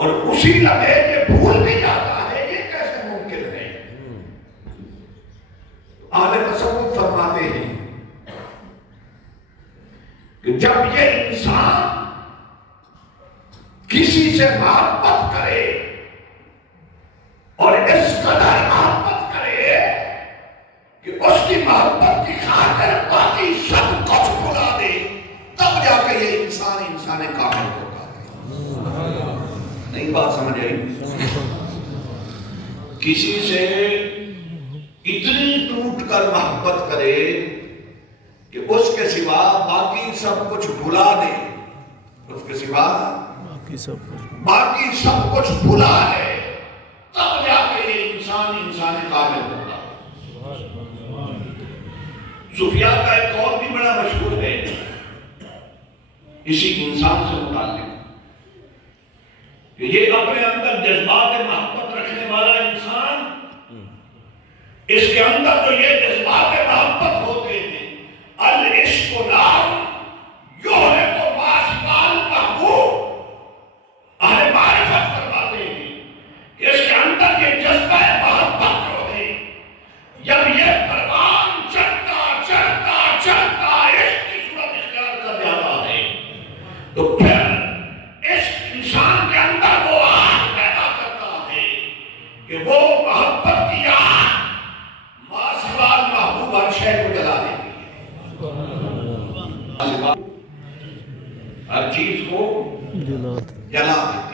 اور اسی لمحے یہ بھول بھی جاتا ہے، یہ کیسے ممکن ہے؟ اہل تصوف فرماتے ہیں کہ جب یہ انسان کسی سے محبت کرے اور اس قدر محبت کرے کہ اس کی محبت کی خاطر باقی سب کچھ بھلا دے، تب جا کے یہ انسان کامل ہوتا ہے۔ نہیں بات سمجھ آئی؟ کسی سے اتنی ٹوٹ کر محبت کرے کہ اس کے سوا باقی سب کچھ بھلا دے، اس کے سوا باقی سب کچھ بھلا دے، تب جا کے یہ انسان کامل ہوتا ہے۔ صوفیاء کا ایک اور بھی بڑا مشہور ہے اسی انسان سے متعلق کہ یہ اپنے اندر جذبات محبت رکھنے والا انسان، اس کے اندر جو یہ جذبات محبت ہوتے ہیں، العشق نار یحرق ما سوى المحبوب، اہل معرفت فرماتے ہیں کہ اس کے اندر یہ جذبہ محبت جو ہے، جب یہ پروان چڑھتا عشق کی صورت اختیار کر جاتا ہے تو پھر اس انسان کے اندر وہ آگ پیدا کرتا ہے کہ وہ محبت کی آگ ما سوى المحبوب ہر شے کو جلا دیتی ہے، ہر چیز کو جلا دیتی ہے۔